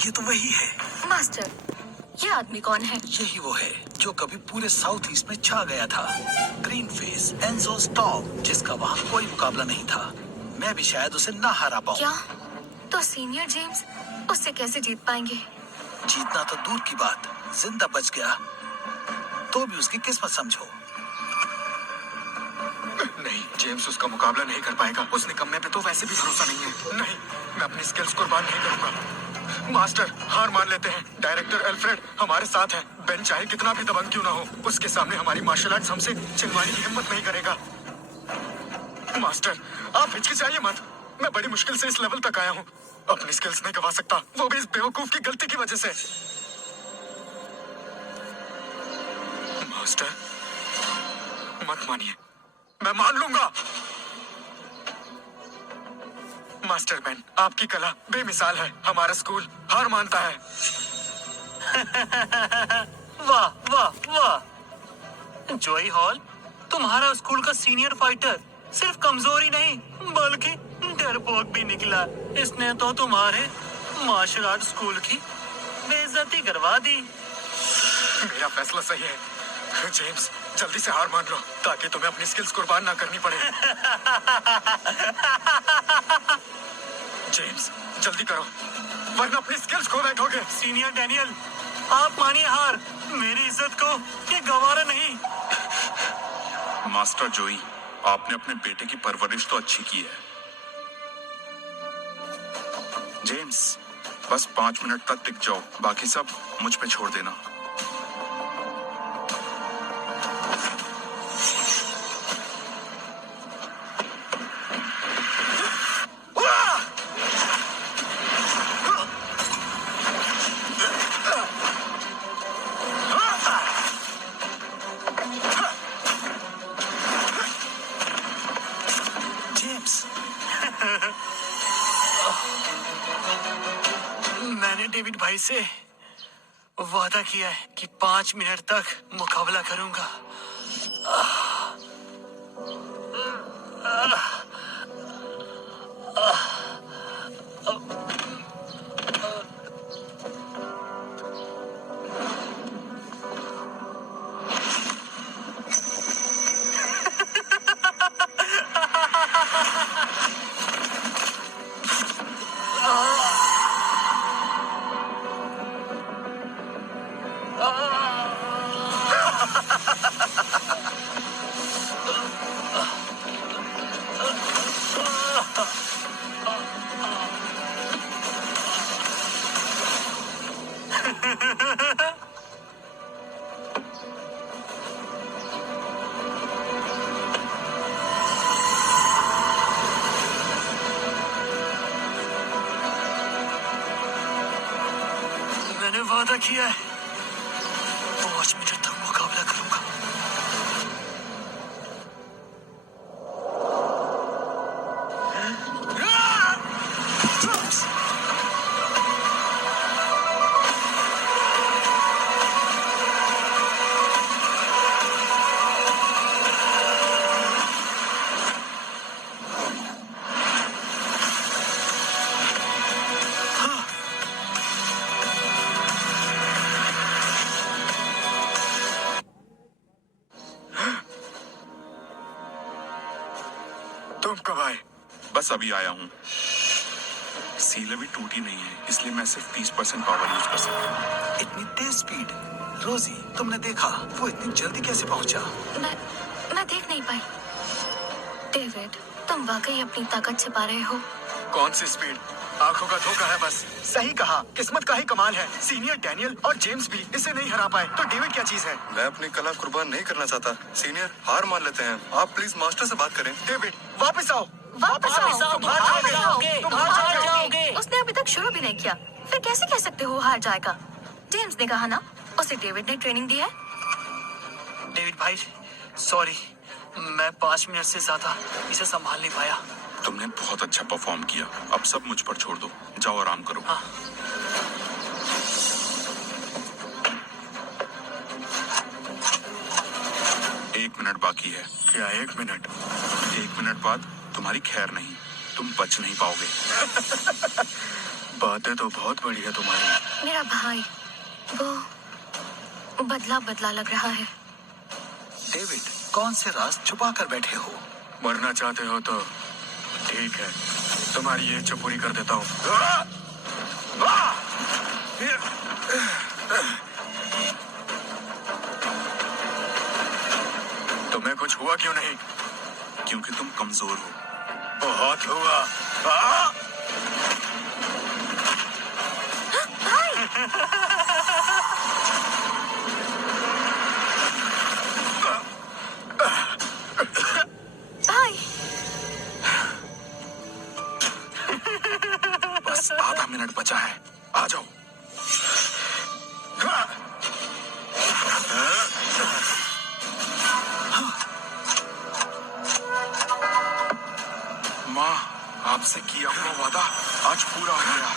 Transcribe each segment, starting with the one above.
ये तो वही है। मास्टर, ये आदमी कौन है? यही वो है जो कभी पूरे साउथ ईस्ट में छा गया था। ग्रीन फेस एंजो स्टॉर्म, जिसका वहाँ कोई मुकाबला नहीं था। मैं भी शायद उसे ना हरा पाऊँ। क्या? तो सीनियर जेम्स उससे कैसे जीत पाएंगे? जीतना तो दूर की बात, जिंदा बच गया तो भी उसकी किस्मत समझो। नहीं, जेम्स उसका मुकाबला नहीं कर पाएगा। उस निकम्मे पे तो वैसे भी भरोसा नहीं है। नहीं, मैं अपनी स्किल्स कुर्बान नहीं करूंगा। मास्टर, हार मान लेते हैं। डायरेक्टर एल्फ्रेड हमारे साथ है। बेन चाहे कितना भी दबंग क्यों ना हो, उसके सामने हमारी मार्शल आर्ट्स हमसे चिल्लाने की हिम्मत नहीं करेगा। मास्टर, आप हिचकिचाइए मत। मैं बड़ी मुश्किल से इस लेवल तक आया हूँ। अपनी स्किल्स नहीं गवा सकता, वो भी इस बेवकूफ की गलती की वजह से। मास्टर, मत मानिए, मैं मान लूंगा। मास्टर बेन, आपकी कला बेमिसाल है। हमारा स्कूल हार मानता है। वाह वाह वाह! जॉय हॉल, तुम्हारा स्कूल का सीनियर फाइटर सिर्फ कमजोर ही नहीं बल्कि डरपोक भी निकला। इसने तो तुम्हारे मार्शल आर्ट स्कूल की बेइज्जती करवा दी। मेरा फैसला सही है। जेम्स, जल्दी से हार मान लो ताकि तुम्हें अपनी स्किल्स कुर्बान ना करनी पड़े। जेम्स, जल्दी करो वरना अपनी स्किल्स खो बैठोगे। सीनियर डैनियल, आप मानिए हार। मेरी इज्जत को ये गवारा नहीं। मास्टर जोई, आपने अपने बेटे की परवरिश तो अच्छी की है। जेम्स, बस 5 मिनट तक टिक जाओ, बाकी सब मुझ पे छोड़ देना। मैंने डेविड भाई से वादा किया है कि 5 मिनट तक मुकाबला करूंगा। मैंने वादा किया है 5 मिनट तक मुकाबला करूंगा। तुम कब आए? बस अभी आया हूँ। सील अभी टूटी नहीं है, इसलिए मैं सिर्फ 30% पावर यूज कर सकता हूँ। इतनी तेज स्पीड। रोजी, तुमने देखा वो इतनी जल्दी कैसे पहुंचा? मैं देख नहीं पाई। डेविड, तुम वाकई अपनी ताकत छिपा रहे हो। कौन सी स्पीड? आंखों का धोखा है बस। सही कहा, किस्मत का ही कमाल है। सीनियर डैनियल और जेम्स भी इसे नहीं हरा पाए तो डेविड क्या चीज है? मैं अपनी कला कुर्बान नहीं करना चाहता। सीनियर, हार मान लेते हैं। आप प्लीज मास्टर से बात करें। डेविड, वापस आओ। वापस आओ, तुम हार जाओगे, तुम हार जाओगे। उसने अभी तक शुरू भी नहीं किया, फिर कैसे कह सकते हो हार जाएगा? जेम्स ने कहा ना, उसे डेविड ने ट्रेनिंग दी है। डेविड भाई, सॉरी, मैं 5 मिनट से ज्यादा इसे संभाल नहीं पाया। तुमने बहुत अच्छा परफॉर्म किया, अब सब मुझ पर छोड़ दो, जाओ आराम करो। हाँ। एक मिनट बाकी है। क्या 1 मिनट? 1 मिनट बाद तुम्हारी खैर नहीं, तुम बच नहीं पाओगे। बातें तो बहुत बड़ी है तुम्हारी। मेरा भाई वो बदला बदला लग रहा है। डेविड, कौन से राज छुपा कर बैठे हो? मरना चाहते हो तो ठीक है, तुम्हारी ये इच्छा पूरी कर देता हूँ। तुम्हें कुछ हुआ क्यों नहीं? क्योंकि तुम कमजोर हो। बहुत हुआ। भाई, बस आधा मिनट बचा है, आ जाओ। माँ, आपसे किया हुआ वादा आज पूरा हो गया।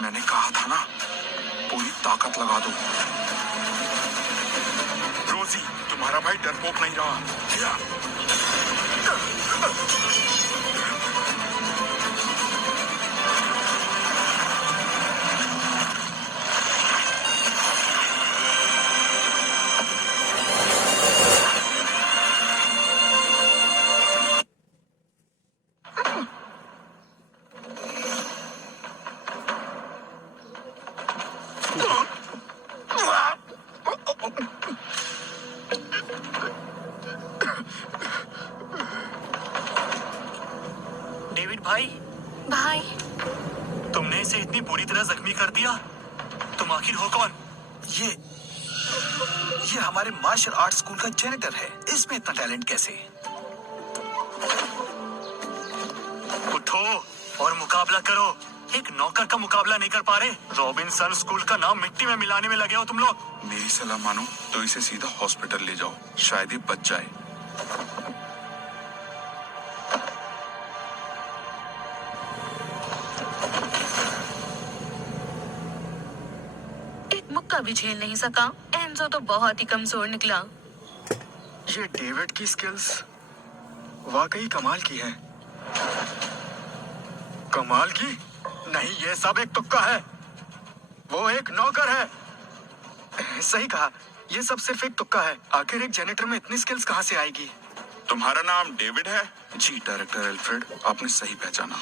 मैंने कहा था ना, पूरी ताकत लगा दो। रोजी, तुम्हारा भाई डरपोक नहीं रहा। डेविड भाई, भाई, तुमने इसे इतनी बुरी तरह जख्मी कर दिया। तुम आखिर हो कौन? ये हमारे मार्शल आर्ट स्कूल का जेनिटर है। इसमें इतना टैलेंट कैसे? उठो और मुकाबला करो। एक नौकर का मुकाबला नहीं कर पा रहे। रॉबिन्सन स्कूल का नाम मिट्टी में मिलाने में लगे हो तुम लोग। मेरी सलाह मानो तो इसे सीधा हॉस्पिटल ले जाओ, शायद ये बच जाए। एक मुक्का भी झेल नहीं सका। एंजो तो बहुत ही कमजोर निकला। ये डेविड की स्किल्स वाकई कमाल की है। कमाल की? नहीं, ये सब एक तुक्का है। वो एक नौकर है। सही कहा, ये सब सिर्फ एक तुक्का है। आखिर एक जेनेटर में इतनी स्किल्स कहाँ से आएगी? तुम्हारा नाम डेविड है? जी डायरेक्टर एल्फ्रेड, आपने सही पहचाना।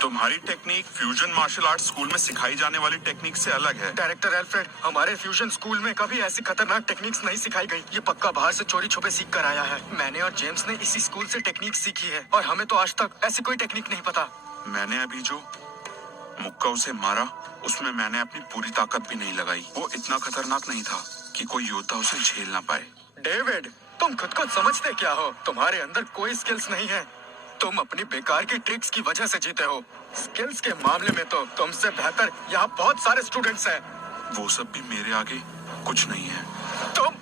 तुम्हारी technique fusion martial art school में सिखाई जाने वाली टेक्निक से अलग है। डायरेक्टर एल्फ्रेड, हमारे फ्यूजन स्कूल में कभी ऐसी खतरनाक टेक्निक्स नहीं सिखाई गई। ये पक्का बाहर से चोरी छुपे सीख कर आया है। मैंने और जेम्स ने इसी स्कूल से टेक्निक सीखी है और हमें तो आज तक ऐसी कोई टेक्निक नहीं पता। मैंने अभी जो मुक्का उसे मारा, उसमें मैंने अपनी पूरी ताकत भी नहीं लगाई। वो इतना खतरनाक नहीं था कि कोई योद्धा उसे झेल ना पाए। डेविड, तुम खुद को समझते क्या हो? तुम्हारे अंदर कोई स्किल्स नहीं है। तुम अपनी बेकार की ट्रिक्स की वजह से जीते हो। स्किल्स के मामले में तो तुमसे बेहतर यहाँ बहुत सारे स्टूडेंट्स हैं। वो सब भी मेरे आगे कुछ नहीं है। तुम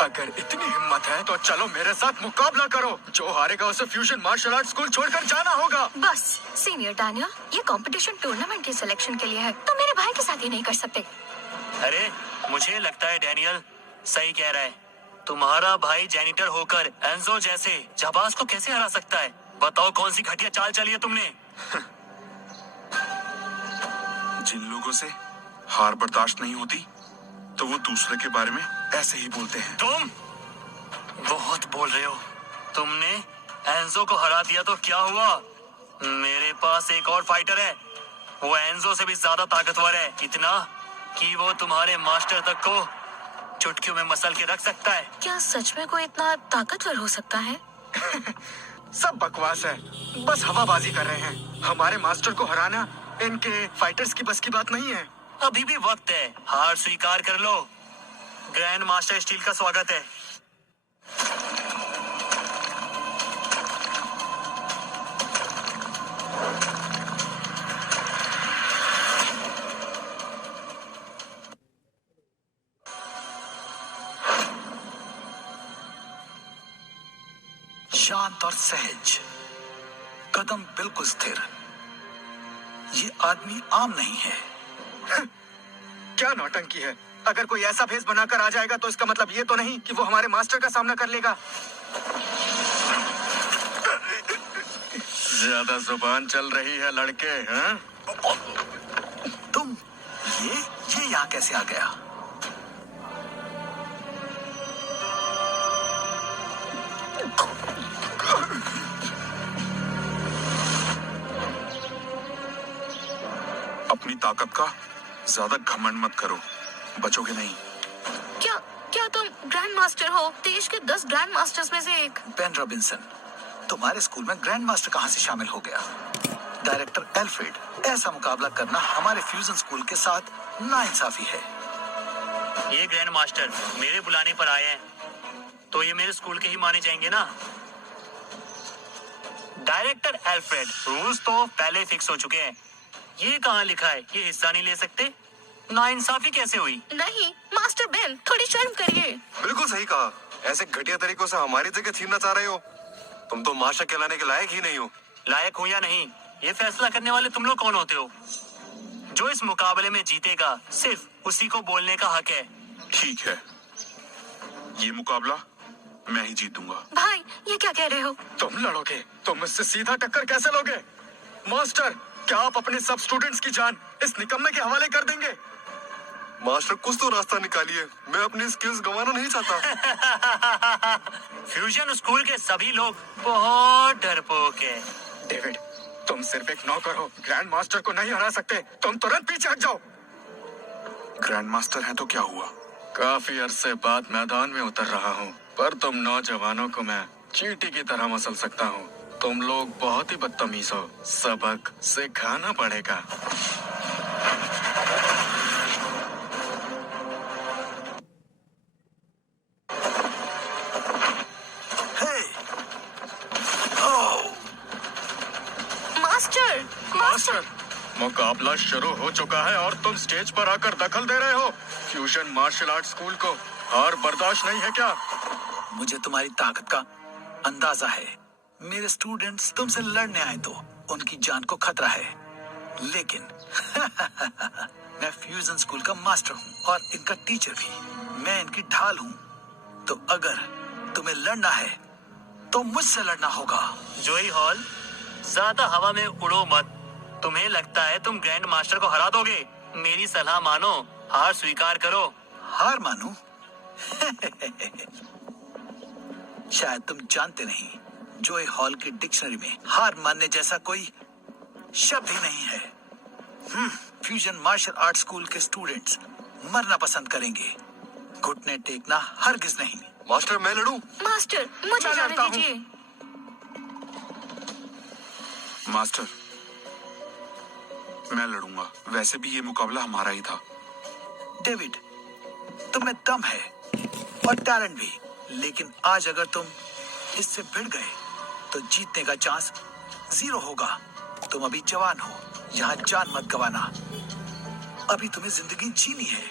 अगर इतनी हिम्मत है तो चलो मेरे साथ मुकाबला करो। जो हारेगा उसे फ्यूजन मार्शल आर्ट स्कूल छोड़कर जाना होगा। बस सीनियर डैनियल, ये कंपटीशन टूर्नामेंट के सिलेक्शन के लिए है। तो मेरे भाई के साथ ही नहीं कर सकते। अरे मुझे लगता है डैनियल सही कह रहा है। तुम्हारा भाई जेनिटर होकर एंजो जैसे जाबाज को कैसे हरा सकता है? बताओ कौन सी घटिया चाल चली है तुमने? जिन लोगों से हार बर्दाश्त नहीं होती तो वो दूसरे के बारे में ऐसे ही बोलते हैं। तुम बहुत बोल रहे हो। तुमने एंजो को हरा दिया तो क्या हुआ? मेरे पास एक और फाइटर है। वो एंजो से भी ज्यादा ताकतवर है, इतना कि वो तुम्हारे मास्टर तक को चुटकियों में मसल के रख सकता है। क्या सच में कोई इतना ताकतवर हो सकता है? सब बकवास है, बस हवाबाजी कर रहे हैं। हमारे मास्टर को हराना इनके फाइटर्स की बस की बात नहीं है। अभी भी वक्त है, हार स्वीकार कर लो। ग्रैंड मास्टर स्टील का स्वागत है। शांत और सहज, कदम बिल्कुल स्थिर। ये आदमी आम नहीं है। क्या नौटंकी है। अगर कोई ऐसा भेस बनाकर आ जाएगा तो इसका मतलब ये तो नहीं कि वो हमारे मास्टर का सामना कर लेगा। ज्यादा जुबान चल रही है लड़के, हैं? तुम ये यहाँ कैसे आ गया? अपनी ताकत का ज्यादा घमंड मत करो, बचोगे नहीं। क्या क्या तुम ग्रैंड मास्टर हो? देश के 10 ग्रैंड मास्टर्स में से एक। बेन रॉबिन्सन, तुम्हारे स्कूल में ग्रैंड मास्टर कहाँ से शामिल हो गया? डायरेक्टर एल्फ्रेड, ऐसा मुकाबला करना हमारे फ्यूजन स्कूल के साथ नाइंसाफी है। ये ग्रैंड मास्टर मेरे बुलाने पर आए हैं, तो ये मेरे स्कूल के ही माने जाएंगे ना? डायरेक्टर एल्फ्रेड, रूल्स तो पहले फिक्स हो चुके हैं। ये कहाँ लिखा है ये हिस्सा नहीं ले सकते? नाइंसाफी कैसे हुई? नहीं मास्टर बेन, थोड़ी शर्म करिए। बिल्कुल सही कहा। ऐसे घटिया तरीकों से हमारी जगह छीनना चाह रहे हो। तुम तो मास्टर कहलाने के लायक ही नहीं हो। लायक हो या नहीं, ये फैसला करने वाले तुम लोग कौन होते हो? जो इस मुकाबले में जीतेगा सिर्फ उसी को बोलने का हक है। ठीक है, ये मुकाबला मैं ही जीतूंगा। भाई ये क्या कह रहे हो? तुम लड़ोगे? तुम मुझसे सीधा टक्कर कैसे लोगे? मास्टर, क्या आप अपने सब स्टूडेंट्स की जान इस निकम्मे के हवाले कर देंगे? मास्टर कुछ तो रास्ता निकालिए, मैं अपनी स्किल्स गंवाना नहीं चाहता। फ्यूजन स्कूल के सभी लोग बहुत डरपोक है। डेविड, तुम सिर्फ एक नौकर हो, ग्रैंड मास्टर को नहीं हरा सकते। तुम तुरंत पीछे हट जाओ। ग्रैंड मास्टर है तो क्या हुआ? काफी अरसे बाद मैदान में उतर रहा हूँ, पर तुम नौजवानों को मैं चींटी की तरह मसल सकता हूँ। तुम लोग बहुत ही बदतमीज हो, सबक सिखाना पड़ेगा। मास्टर मास्टर, मुकाबला शुरू हो चुका है और तुम स्टेज पर आकर दखल दे रहे हो। फ्यूजन मार्शल आर्ट स्कूल को हार बर्दाश्त नहीं है क्या? मुझे तुम्हारी ताकत का अंदाजा है। मेरे स्टूडेंट्स तुमसे लड़ने आए तो उनकी जान को खतरा है, लेकिन मैं फ्यूजन स्कूल का मास्टर हूँ और इनका टीचर भी। मैं इनकी ढाल हूँ, तो अगर तुम्हें लड़ना है तो मुझसे लड़ना होगा। जोई हॉल, ज्यादा हवा में उड़ो मत। तुम्हें लगता है तुम ग्रैंड मास्टर को हरा दोगे? मेरी सलाह मानो, हार स्वीकार करो। हार मानूं? शायद तुम जानते नहीं, जोई हॉल की डिक्शनरी में हार मानने जैसा कोई शब्द ही नहीं है। फ्यूजन मार्शल आर्ट स्कूल के स्टूडेंट्स मरना पसंद करेंगे, घुटने टेकना हरगिज नहीं। मास्टर, मैं लड़ूं? मास्टर मुझे मैं जाने लड़ता हूँ। दीजिए। मास्टर, मैं लड़ूंगा। वैसे भी ये मुकाबला हमारा ही था। डेविड, तुम्हें दम है और टैलेंट भी, लेकिन आज अगर तुम इससे भिड़ गए तो जीतने का चांस 0 होगा। तुम अभी जवान हो, यहाँ जान मत गवाना। अभी तुम्हें जिंदगी जीनी है।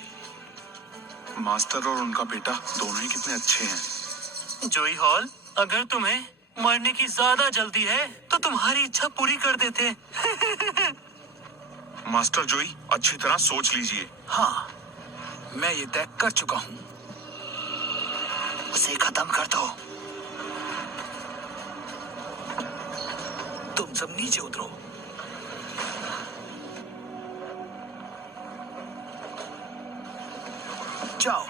मास्टर और उनका बेटा दोनों ही कितने अच्छे हैं। जोई हॉल, अगर तुम्हें मरने की ज्यादा जल्दी है तो तुम्हारी इच्छा पूरी कर देते। मास्टर जोई, अच्छी तरह सोच लीजिए। हाँ, मैं ये तय कर चुका हूँ। उसे खत्म कर दो। तुम सब नीचे उतरो। जाओ।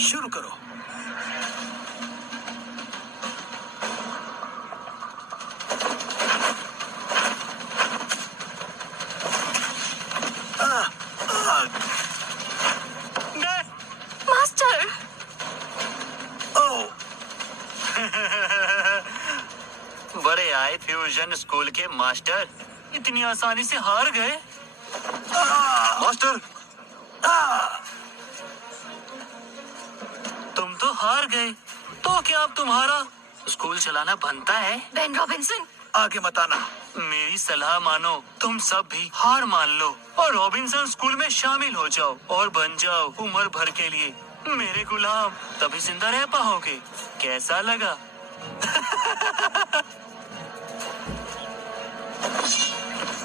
शुरू करो। मास्टर, ओ, बड़े आए फ्यूजन स्कूल के मास्टर, इतनी आसानी से हार गए। मास्टर, तुम तो हार गए, तो क्या अब तुम्हारा स्कूल चलाना बनता है? बेन रॉबिन्सन, आगे मत आना। मेरी सलाह मानो, तुम सब भी हार मान लो और रॉबिन्सन स्कूल में शामिल हो जाओ और बन जाओ उम्र भर के लिए मेरे गुलाम। तभी जिंदा रह पाओगे। कैसा लगा?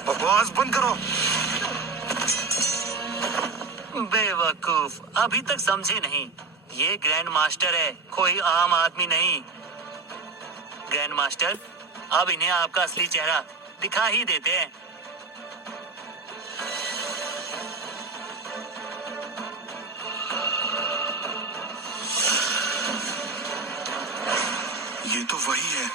बकवास बंद करो। बेवकूफ, अभी तक समझे नहीं। ये ग्रैंड मास्टर है, कोई आम आदमी नहीं। ग्रैंड मास्टर, अब इन्हें आपका असली चेहरा दिखा ही देते हैं। ये तो वही है